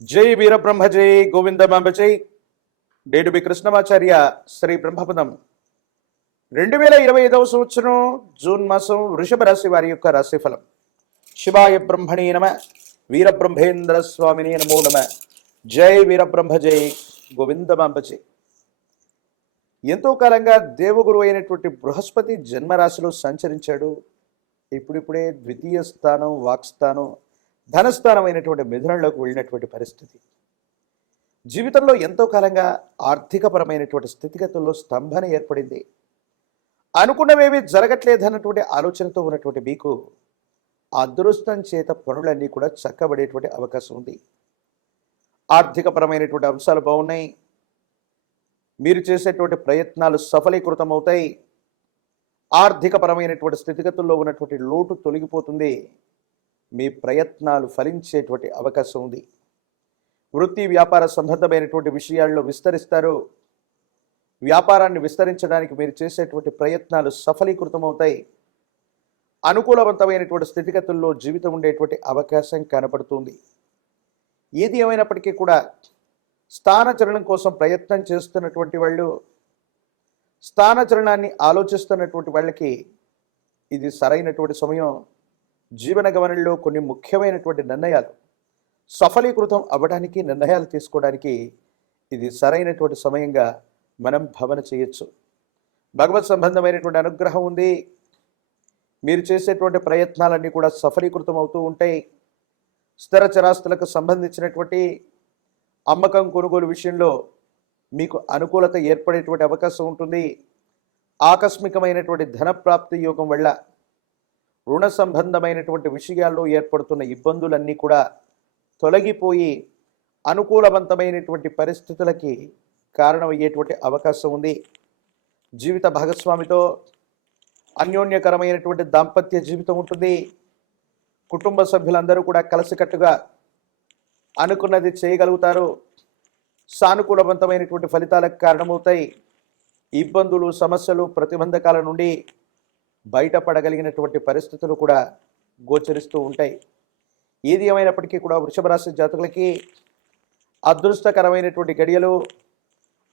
జై వీరబ్రహ్మ జై గోవిందమాంబ జై. డేడుబి కృష్ణమాచార్య శ్రీ బ్రహ్మపదం. రెండు వేల ఇరవై ఐదవ సంవత్సరం జూన్ మాసం వృషభ రాశి వారి యొక్క రాశిఫలం. శివాయ బ్రహ్మణే నమ వీరబ్రహ్మేంద్ర స్వామిని నమో నమ. జై వీరబ్రహ్మ జై గోవిందమాంబ జై. ఎంతో కాలంగా దేవగురు అయినటువంటి బృహస్పతి జన్మరాశిలో సంచరించాడు. ఇప్పుడిప్పుడే ద్వితీయ స్థానం వాక్స్థానం ధనస్థానమైనటువంటి మిథునంలోకి వెళ్ళినటువంటి పరిస్థితి. జీవితంలో ఎంతో కాలంగా ఆర్థికపరమైనటువంటి స్థితిగతుల్లో స్తంభన ఏర్పడింది. అనుకున్నవేవి జరగట్లేదన్నటువంటి ఆలోచనతో ఉన్నటువంటి మీకు అదృష్టం చేత పనులన్నీ కూడా చక్కబడేటువంటి అవకాశం ఉంది. ఆర్థికపరమైనటువంటి అంశాలు బాగున్నాయి. మీరు చేసేటువంటి ప్రయత్నాలు సఫలీకృతం అవుతాయి ఆర్థికపరమైనటువంటి స్థితిగతుల్లో ఉన్నటువంటి లోటు తొలగిపోతుంది. మీ ప్రయత్నాలు ఫలించేటువంటి అవకాశం ఉంది. వృత్తి వ్యాపార సంబంధమైనటువంటి విషయాల్లో విస్తరిస్తారు. వ్యాపారాన్ని విస్తరించడానికి మీరు చేసేటువంటి ప్రయత్నాలు సఫలీకృతమవుతాయి. అనుకూలవంతమైనటువంటి స్థితిగతుల్లో జీవితం ఉండేటువంటి అవకాశం కనపడుతుంది. ఏది ఏమైనప్పటికీ కూడా స్థానచరణం కోసం ప్రయత్నం చేస్తున్నటువంటి వాళ్ళు స్థానచరణాన్ని ఆలోచిస్తున్నటువంటి వాళ్ళకి ఇది సరైనటువంటి సమయం. జీవన గమనంలో కొన్ని ముఖ్యమైనటువంటి నిర్ణయాలు. సఫలీకృతం అవ్వడానికి నిర్ణయాలు తీసుకోవడానికి ఇది సరైనటువంటి సమయంగా మనం భావన చేయొచ్చు. భగవత్ సంబంధమైనటువంటి అనుగ్రహం ఉంది. మీరు చేసేటువంటి ప్రయత్నాలన్నీ కూడా సఫలీకృతం అవుతూ ఉంటాయి. స్థిర చరాస్తులకు సంబంధించినటువంటి అమ్మకం కొనుగోలు విషయంలో మీకు అనుకూలత ఏర్పడేటువంటి అవకాశం ఉంటుంది. ఆకస్మికమైనటువంటి ధనప్రాప్తి యోగం వల్ల రుణ సంబంధమైనటువంటి విషయాల్లో ఏర్పడుతున్న ఇబ్బందులన్నీ కూడా తొలగిపోయి అనుకూలవంతమైనటువంటి పరిస్థితులకి కారణమయ్యేటువంటి అవకాశం ఉంది. జీవిత భాగస్వామితో అన్యోన్యకరమైనటువంటి దాంపత్య జీవితం ఉంటుంది. కుటుంబ సభ్యులందరూ కూడా కలిసికట్టుగా అనుకున్నది చేయగలుగుతారు. సానుకూలవంతమైనటువంటి ఫలితాలకు కారణమవుతాయి. ఇబ్బందులు సమస్యలు ప్రతిబంధకాల నుండి బయటపడగలిగినటువంటి పరిస్థితులు కూడా గోచరిస్తూ ఉంటాయి. ఏది ఏమైనప్పటికీ కూడా వృషభరాశి జాతకులకి అదృష్టకరమైనటువంటి గడియలు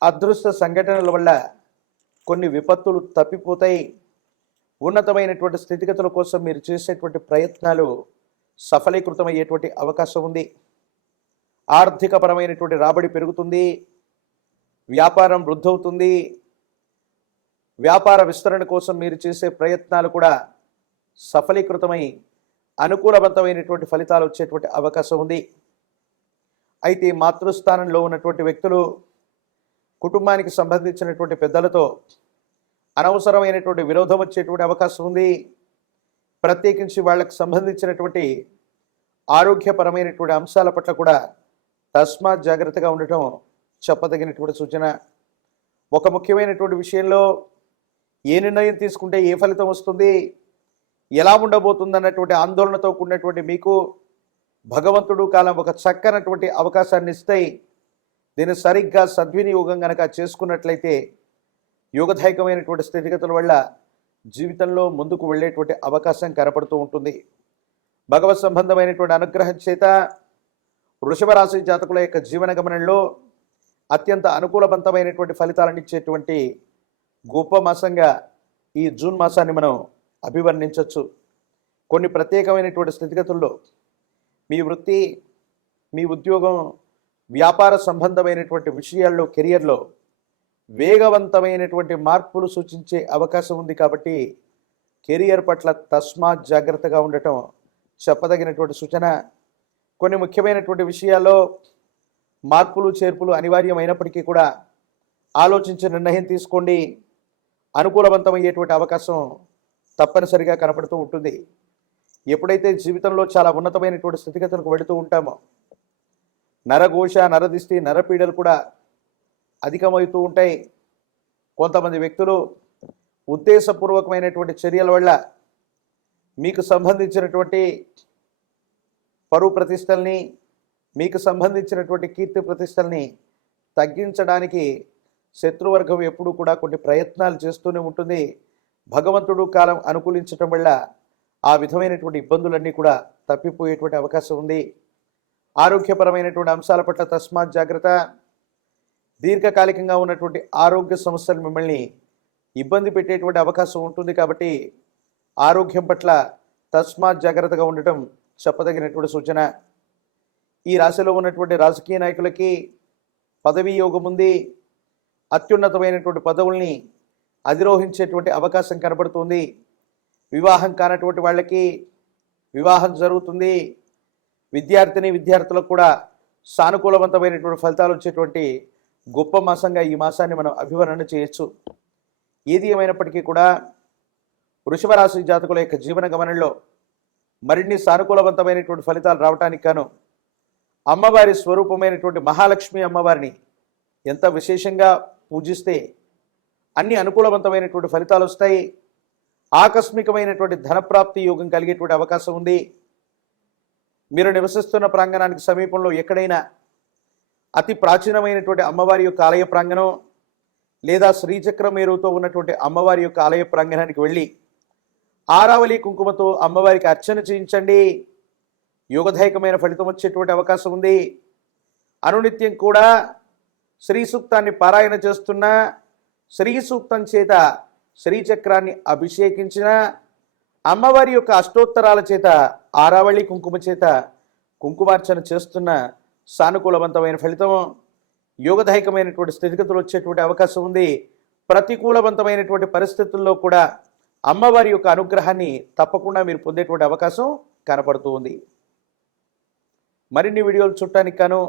అదృష్ట సంఘటనల వల్ల కొన్ని విపత్తులు తప్పిపోతాయి. ఉన్నతమైనటువంటి స్థితిగతుల కోసం మీరు చేసేటువంటి ప్రయత్నాలు సఫలీకృతమయ్యేటువంటి అవకాశం ఉంది. ఆర్థికపరమైనటువంటి రాబడి పెరుగుతుంది. వ్యాపారం వృద్ధవుతుంది. వ్యాపార విస్తరణ కోసం మీరు చేసే ప్రయత్నాలు కూడా సఫలీకృతమై అనుకూలవంతమైనటువంటి ఫలితాలు వచ్చేటువంటి అవకాశం ఉంది. అయితే మాతృస్థానంలో ఉన్నటువంటి వ్యక్తులు కుటుంబానికి సంబంధించినటువంటి పెద్దలతో అనవసరమైనటువంటి విరోధం వచ్చేటువంటి అవకాశం ఉంది. ప్రత్యేకించి వాళ్ళకు సంబంధించినటువంటి ఆరోగ్యపరమైనటువంటి అంశాల పట్ల కూడా తస్మాత్ జాగ్రత్తగా ఉండటం చెప్పదగినటువంటి సూచన. ఒక ముఖ్యమైనటువంటి విషయంలో ఏ నిర్ణయం తీసుకుంటే ఏ ఫలితం వస్తుంది? ఎలా ఉండబోతుంది అన్నటువంటి ఆందోళనతో కూడినటువంటి మీకు భగవంతుడు కాలం ఒక చక్కనటువంటి అవకాశాన్ని ఇస్తాయి దీన్ని సరిగ్గా సద్వినియోగం కనుక చేసుకున్నట్లయితే యోగదాయకమైనటువంటి స్థితిగతుల వల్ల జీవితంలో ముందుకు వెళ్ళేటువంటి అవకాశం కనపడుతూ ఉంటుంది. భగవత్ సంబంధమైనటువంటి అనుగ్రహం చేత వృషభరాశి జాతకుల యొక్క జీవన గమనంలో అత్యంత అనుకూలవంతమైనటువంటి ఫలితాలను ఇచ్చేటువంటి గొప్ప మాసంగా ఈ జూన్ మాసాన్ని మనం అభివర్ణించవచ్చు కొన్ని ప్రత్యేకమైనటువంటి స్థితిగతుల్లో మీ వృత్తి మీ ఉద్యోగం వ్యాపార సంబంధమైనటువంటి విషయాల్లో కెరియర్లో వేగవంతమైనటువంటి మార్పులు సూచించే అవకాశం ఉంది కాబట్టి కెరియర్ పట్ల తస్మాత్ జాగ్రత్తగా ఉండటం చెప్పదగినటువంటి సూచన. కొన్ని ముఖ్యమైనటువంటి విషయాల్లో మార్పులు చేర్పులు అనివార్యమైనప్పటికీ కూడా ఆలోచించి నిర్ణయం తీసుకోండి. అనుకూలవంతమయ్యేటువంటి అవకాశం తప్పనిసరిగా కనపడుతూ ఉంటుంది. ఎప్పుడైతే జీవితంలో చాలా ఉన్నతమైనటువంటి స్థితిగతులకు వెళుతూ ఉంటామో నరఘోష నరదిష్టి నరపీడలు కూడా అధికమవుతూ ఉంటాయి. కొంతమంది వ్యక్తులు ఉద్దేశపూర్వకమైనటువంటి చర్యల వల్ల మీకు సంబంధించినటువంటి పరువు ప్రతిష్టల్ని మీకు సంబంధించినటువంటి కీర్తి ప్రతిష్టల్ని తగ్గించడానికి శత్రువర్గం ఎప్పుడూ కూడా కొన్ని ప్రయత్నాలు చేస్తూనే ఉంటుంది. భగవంతుడు కాలం అనుకూలించటం వల్ల ఆ విధమైనటువంటి ఇబ్బందులన్నీ కూడా తప్పిపోయేటువంటి అవకాశం ఉంది. ఆరోగ్యపరమైనటువంటి అంశాల పట్ల తస్మాత్ జాగ్రత్త. దీర్ఘకాలికంగా ఉన్నటువంటి ఆరోగ్య సమస్యలు మిమ్మల్ని ఇబ్బంది పెట్టేటువంటి అవకాశం ఉంటుంది కాబట్టి ఆరోగ్యం పట్ల తస్మాత్ జాగ్రత్తగా ఉండటం చెప్పదగినటువంటి సూచన. ఈ రాశిలో ఉన్నటువంటి రాజకీయ నాయకులకి పదవీ యోగం ఉంది. అత్యున్నతమైనటువంటి పదవుల్ని అధిరోహించేటువంటి అవకాశం కనబడుతుంది. వివాహం కానటువంటి వాళ్ళకి వివాహం జరుగుతుంది. విద్యార్థిని విద్యార్థులకు కూడా సానుకూలవంతమైనటువంటి ఫలితాలు వచ్చేటువంటి గొప్ప మాసంగా ఈ మాసాన్ని మనం అభివర్ణన చేయొచ్చు. ఏది ఏమైనప్పటికీ కూడా వృషభరాశి జాతకుల యొక్క జీవన గమనంలో మరిన్ని సానుకూలవంతమైనటువంటి ఫలితాలు రావటానికి గాను అమ్మవారి స్వరూపమైనటువంటి మహాలక్ష్మి అమ్మవారిని ఎంత విశేషంగా పూజిస్తే అన్ని అనుకూలవంతమైనటువంటి ఫలితాలు వస్తాయి. ఆకస్మికమైనటువంటి ధనప్రాప్తి యోగం కలిగేటువంటి అవకాశం ఉంది. మీరు నివసిస్తున్న ప్రాంగణానికి సమీపంలో ఎక్కడైనా అతి ప్రాచీనమైనటువంటి అమ్మవారి యొక్క ఆలయ ప్రాంగణం లేదా శ్రీచక్ర మేరుతో ఉన్నటువంటి అమ్మవారి యొక్క ఆలయ ప్రాంగణానికి వెళ్ళి ఆరావళి కుంకుమతో అమ్మవారికి అర్చన చేయించండి. యోగదాయకమైన ఫలితం వచ్చేటువంటి అవకాశం ఉంది. అనునిత్యం కూడా శ్రీ సూక్తాన్ని పారాయణ చేస్తున్న శ్రీ సూక్తం చేత శ్రీచక్రాన్ని అభిషేకించిన అమ్మవారి యొక్క అష్టోత్తరాల చేత ఆరావళి కుంకుమ చేత కుంకుమార్చన చేస్తున్న సానుకూలవంతమైన ఫలితం యోగదాయకమైనటువంటి స్థితిగతులు వచ్చేటువంటి అవకాశం ఉంది. ప్రతికూలవంతమైనటువంటి పరిస్థితుల్లో కూడా అమ్మవారి యొక్క అనుగ్రహాన్ని తప్పకుండా మీరు పొందేటువంటి అవకాశం కనపడుతూ ఉంది. మరిన్ని వీడియోలు చూడటానికి గాను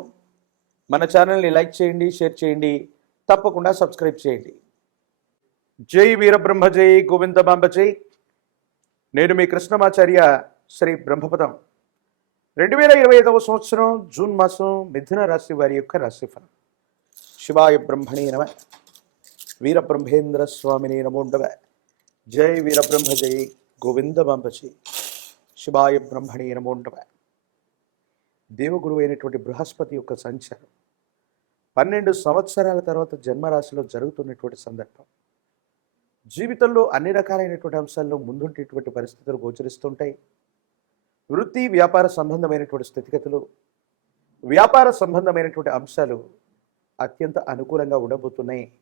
మన ఛానల్ని లైక్ చేయండి షేర్ చేయండి తప్పకుండా సబ్స్క్రైబ్ చేయండి. జై వీరబ్రహ్మ జై గోవిందమాంబ జై. నేను మీ కృష్ణమాచార్య శ్రీ బ్రహ్మపదం. రెండు వేల ఇరవై ఐదవ సంవత్సరం జూన్ మాసం మిథున రాశి వారి యొక్క రాశిఫలం. శివాయ బ్రహ్మణే నమ. వీరబ్రహ్మేంద్ర స్వామిని నమోండవ జై వీరబ్రహ్మ జై గోవిందమాంబ శివాయ బ్రహ్మణే నమోండవ దేవగురు అయినటువంటి బృహస్పతి యొక్క సంచారం. పన్నెండు సంవత్సరాల తర్వాత జన్మరాశిలో జరుగుతున్నటువంటి సందర్భం. జీవితంలో అన్ని రకాలైనటువంటి అంశాల్లో ముందుంటేటువంటి పరిస్థితులు గోచరిస్తుంటాయి. వృత్తి వ్యాపార సంబంధమైనటువంటి స్థితిగతులు వ్యాపార సంబంధమైనటువంటి అంశాలు అత్యంత అనుకూలంగా ఉండబోతున్నాయి.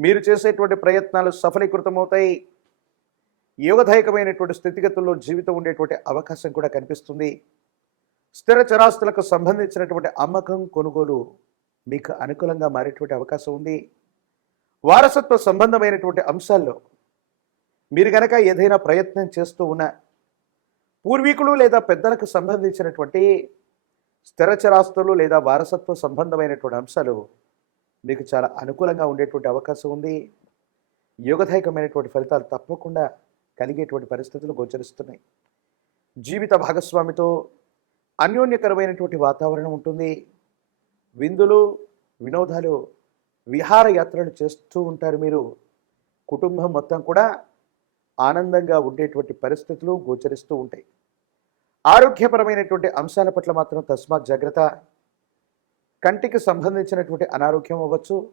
మీరు చేసేటువంటి ప్రయత్నాలు సఫలీకృతమవుతాయి. యోగదాయకమైనటువంటి స్థితిగతుల్లో జీవితం ఉండేటువంటి అవకాశం కూడా కనిపిస్తుంది. స్థిర చరాస్తులకు సంబంధించినటువంటి అమ్మకం కొనుగోలు మీకు అనుకూలంగా మారేటువంటి అవకాశం ఉంది. వారసత్వ సంబంధమైనటువంటి అంశాల్లో మీరు గనక ఏదైనా ప్రయత్నం చేస్తూ ఉన్న పూర్వీకులు లేదా పెద్దలకు సంబంధించినటువంటి స్థిరచరాస్తులు లేదా వారసత్వ సంబంధమైనటువంటి అంశాలు మీకు చాలా అనుకూలంగా ఉండేటువంటి అవకాశం ఉంది. యోగదాయకమైనటువంటి ఫలితాలు తప్పకుండా కలిగేటువంటి పరిస్థితులు గోచరిస్తున్నాయి. జీవిత భాగస్వామితో అన్యోన్యకరమైనటువంటి వాతావరణం ఉంటుంది. విందులు వినోదాలు విహారయాత్రలు చేస్తూ ఉంటారు మీరు. కుటుంబం మొత్తం కూడా ఆనందంగా ఉండేటువంటి పరిస్థితులు గోచరిస్తూ ఉంటాయి. ఆరోగ్యపరమైనటువంటి అంశాల పట్ల మాత్రం తస్మాత్ జాగ్రత్త. కంటికి సంబంధించినటువంటి అనారోగ్యం అవ్వచ్చు.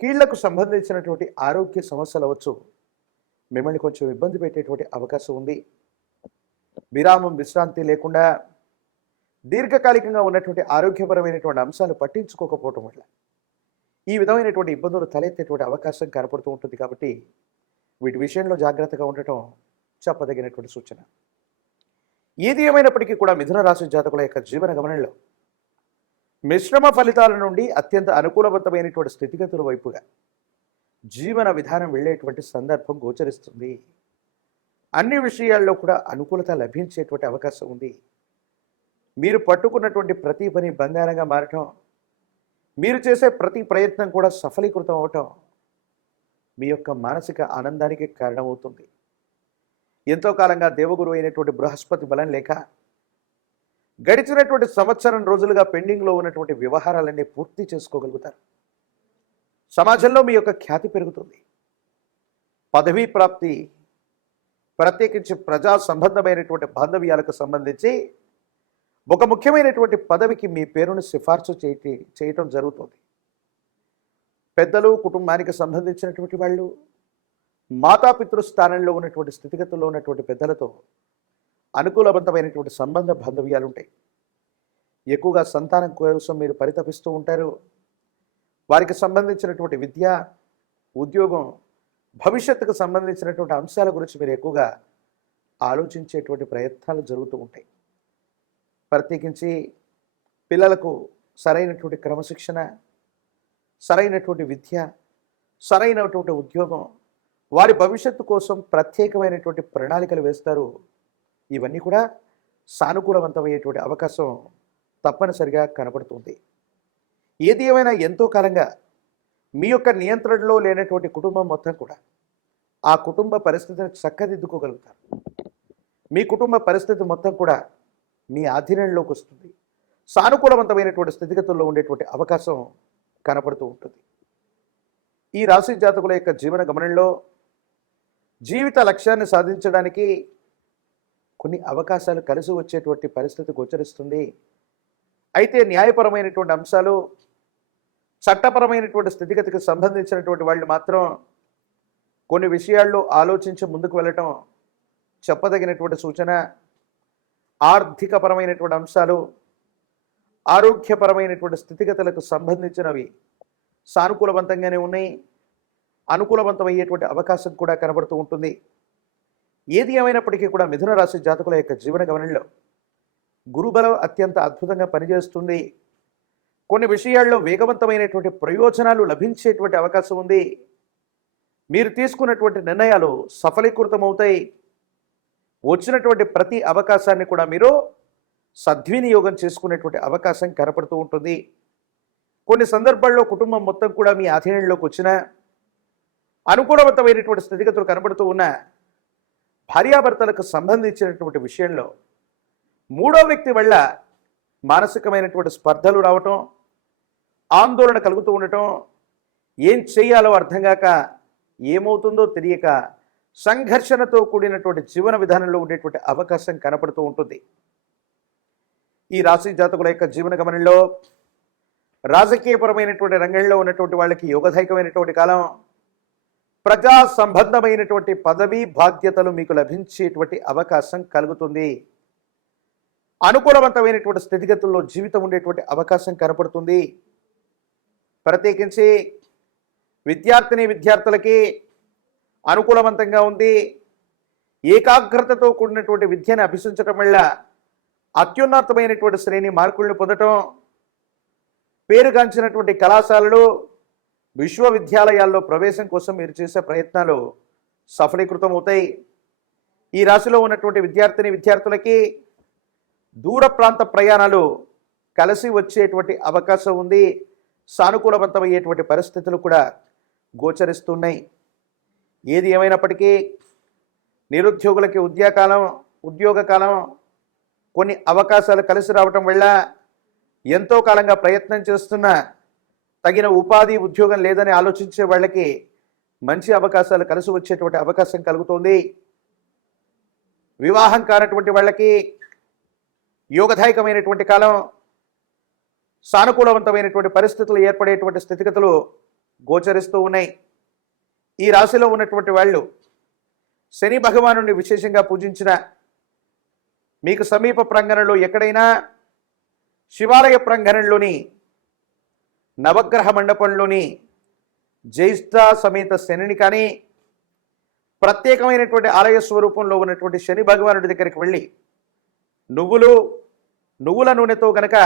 కీళ్ళకు సంబంధించినటువంటి ఆరోగ్య సమస్యలు అవ్వచ్చు. మిమ్మల్ని కొంచెం ఇబ్బంది పెట్టేటువంటి అవకాశం ఉంది. విరామం విశ్రాంతి లేకుండా దీర్ఘకాలికంగా ఉన్నటువంటి ఆరోగ్యపరమైనటువంటి అంశాలు పట్టించుకోకపోవటం వల్ల ఈ విధమైనటువంటి ఇబ్బందులు తలెత్తేటువంటి అవకాశం కనపడుతూ ఉంటుంది కాబట్టి వీటి విషయంలో జాగ్రత్తగా ఉండటం చెప్పదగినటువంటి సూచన. ఏది ఏమైనప్పటికీ కూడా మిథున రాశి జాతకుల యొక్క జీవన గమనంలో మిశ్రమ ఫలితాల నుండి అత్యంత అనుకూలవంతమైనటువంటి స్థితిగతుల వైపుగా జీవన విధానం వెళ్ళేటువంటి సందర్భం గోచరిస్తుంది. అన్ని విషయాల్లో కూడా అనుకూలత లభించేటువంటి అవకాశం ఉంది. మీరు పట్టుకున్నటువంటి ప్రతి పని బంగారంగా మారటం మీరు చేసే ప్రతి ప్రయత్నం కూడా సఫలీకృతం అవటం మీ యొక్క మానసిక ఆనందానికి కారణమవుతుంది. ఎంతో కాలంగా దేవగురు అయినటువంటి బృహస్పతి బలం లేక గడిచినటువంటి సంవత్సరం రోజులుగా పెండింగ్లో ఉన్నటువంటి వ్యవహారాలన్నీ పూర్తి చేసుకోగలుగుతారు. సమాజంలో మీ యొక్క ఖ్యాతి పెరుగుతుంది. పదవీ ప్రాప్తి ప్రత్యేకించి ప్రజా సంబంధమైనటువంటి బాంధవ్యాలకు సంబంధించి ఒక ముఖ్యమైనటువంటి పదవికి మీ పేరును సిఫార్సు చేయ చేయటం జరుగుతుంది. పెద్దలు కుటుంబానికి సంబంధించినటువంటి వాళ్ళు మాతాపితృ స్థానంలో ఉన్నటువంటి స్థితిగతుల్లో ఉన్నటువంటి పెద్దలతో అనుకూలవంతమైనటువంటి సంబంధ బాంధవ్యాలు ఉంటాయి ఎక్కువగా సంతానం కోసం మీరు పరితపిస్తూ ఉంటారు. వారికి సంబంధించినటువంటి విద్య ఉద్యోగం భవిష్యత్తుకు సంబంధించినటువంటి అంశాల గురించి మీరు ఎక్కువగా ఆలోచించేటువంటి ప్రయత్నాలు జరుగుతూ ఉంటాయి. ప్రత్యేకించి పిల్లలకు సరైనటువంటి క్రమశిక్షణ సరైనటువంటి విద్య సరైనటువంటి ఉద్యోగం వారి భవిష్యత్తు కోసం ప్రత్యేకమైనటువంటి ప్రణాళికలు వేస్తారు. ఇవన్నీ కూడా సానుకూలవంతమయ్యేటువంటి అవకాశం తప్పనిసరిగా కనబడుతుంది. ఏది ఏమైనా ఎంతో కాలంగా మీ యొక్క నియంత్రణలో లేనటువంటి కుటుంబం మొత్తం కూడా ఆ కుటుంబ పరిస్థితిని చక్కదిద్దుకోగలుగుతారు. మీ కుటుంబ పరిస్థితి మొత్తం కూడా మీ ఆధీనంలోకి వస్తుంది. సానుకూలవంతమైనటువంటి స్థితిగతుల్లో ఉండేటువంటి అవకాశం కనపడుతూ ఉంటుంది. ఈ రాశి జాతకుల యొక్క జీవన గమనంలో జీవిత లక్ష్యాన్ని సాధించడానికి కొన్ని అవకాశాలు కలిసి వచ్చేటువంటి పరిస్థితి గోచరిస్తుంది. అయితే న్యాయపరమైనటువంటి అంశాలు చట్టపరమైనటువంటి స్థితిగతికి సంబంధించినటువంటి వాళ్ళు మాత్రం కొన్ని విషయాల్లో ఆలోచించి ముందుకు వెళ్ళటం చెప్పదగినటువంటి సూచన. ఆర్థికపరమైనటువంటి అంశాలు ఆరోగ్యపరమైనటువంటి స్థితిగతులకు సంబంధించినవి సానుకూలవంతంగానే ఉన్నాయి. అనుకూలవంతమయ్యేటువంటి అవకాశం కూడా కనబడుతూ ఉంటుంది. ఏది ఏమైనప్పటికీ కూడా మిథున రాశి జాతకుల యొక్క జీవన గమనంలో గురుబలం అత్యంత అద్భుతంగా పనిచేస్తుంది. కొన్ని విషయాల్లో వేగవంతమైనటువంటి ప్రయోజనాలు లభించేటువంటి అవకాశం ఉంది. మీరు తీసుకున్నటువంటి నిర్ణయాలు సఫలీకృతమవుతాయి. వచ్చినటువంటి ప్రతి అవకాశాన్ని కూడా మీరు సద్వినియోగం చేసుకునేటువంటి అవకాశం కనపడుతూ ఉంటుంది. కొన్ని సందర్భాల్లో కుటుంబం మొత్తం కూడా మీ ఆధీనంలోకి వచ్చిన అనుకూలవంతమైనటువంటి స్థితిగతులు కనబడుతూ ఉన్న భార్యాభర్తలకు సంబంధించినటువంటి విషయంలో మూడో వ్యక్తి వల్ల మానసికమైనటువంటి స్పర్ధలు రావటం ఆందోళన కలుగుతూ ఉండటం ఏం చేయాలో అర్థం కాక ఏమవుతుందో తెలియక సంఘర్షణతో కూడినటువంటి జీవన విధానంలో ఉండేటువంటి అవకాశం కనపడుతూ ఉంటుంది. ఈ రాశి జాతకుల యొక్క జీవన గమనంలో రాజకీయపరమైనటువంటి రంగంలో ఉన్నటువంటి వాళ్ళకి యోగదాయకమైనటువంటి కాలం ప్రజా సంబంధమైనటువంటి పదవి బాధ్యతలు మీకు లభించేటువంటి అవకాశం కలుగుతుంది. అనుకూలవంతమైనటువంటి స్థితిగతుల్లో జీవితం ఉండేటువంటి అవకాశం కనపడుతుంది. ప్రత్యేకించి విద్యార్థిని విద్యార్థులకి అనుకూలవంతంగా ఉంది. ఏకాగ్రతతో కూడినటువంటి విద్యను అభ్యసించటం వల్ల అత్యున్నతమైనటువంటి శ్రేణి మార్కులను పొందటం పేరుగాంచినటువంటి కళాశాలలు విశ్వవిద్యాలయాల్లో ప్రవేశం కోసం మీరు చేసే ప్రయత్నాలు సఫలీకృతం అవుతాయి ఈ రాశిలో ఉన్నటువంటి విద్యార్థిని విద్యార్థులకి దూర ప్రాంత ప్రయాణాలు కలిసి వచ్చేటువంటి అవకాశం ఉంది. సానుకూలవంతమయ్యేటువంటి పరిస్థితులు కూడా గోచరిస్తున్నాయి. ఏది ఏమైనప్పటికీ నిరుద్యోగులకి ఉద్యోగకాలం ఉద్యోగ కాలం కొన్ని అవకాశాలు కలిసి రావటం వల్ల ఎంతో కాలంగా ప్రయత్నం చేస్తున్న తగిన ఉపాధి ఉద్యోగం లేదని ఆలోచించే వాళ్ళకి మంచి అవకాశాలు కలిసి వచ్చేటువంటి అవకాశం కలుగుతోంది. వివాహం కానటువంటి వాళ్ళకి యోగదాయకమైనటువంటి కాలం సానుకూలవంతమైనటువంటి పరిస్థితులు ఏర్పడేటువంటి స్థితిగతులు గోచరిస్తూ ఉన్నాయి. ఈ రాశిలో ఉన్నటువంటి వాళ్ళు శని భగవాను విశేషంగా పూజించిన మీకు సమీప ప్రాంగణంలో ఎక్కడైనా శివాలయ ప్రాంగణంలోని నవగ్రహ మండపంలోని జ్యేష్ఠ సమేత శనిని కానీ ప్రత్యేకమైనటువంటి ఆలయ స్వరూపంలో ఉన్నటువంటి శని భగవానుడి దగ్గరికి వెళ్ళి నువ్వులు నువ్వుల నూనెతో గనక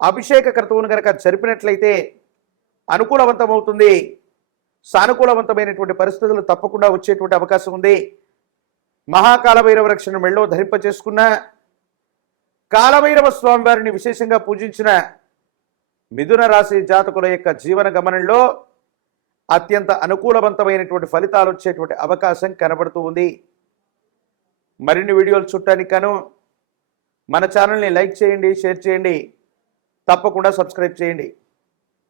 అభిషేక క్రతువును గనక జరిపినట్లయితే అనుకూలవంతమవుతుంది. సానుకూలవంతమైనటువంటి పరిస్థితులు తప్పకుండా వచ్చేటువంటి అవకాశం ఉంది. మహాకాలభైరవ రక్షణ మెళ్ళో ధరింపచేసుకున్న కాలభైరవ స్వామివారిని విశేషంగా పూజించిన మిథున రాశి జాతకుల యొక్క జీవన గమనంలో అత్యంత అనుకూలవంతమైనటువంటి ఫలితాలు వచ్చేటువంటి అవకాశం కనబడుతూ ఉంది. మరిన్ని వీడియోలు చూడటానికి గాను మన ఛానల్ని లైక్ చేయండి షేర్ చేయండి. తప్పకుండా సబ్స్క్రైబ్ చేయండి.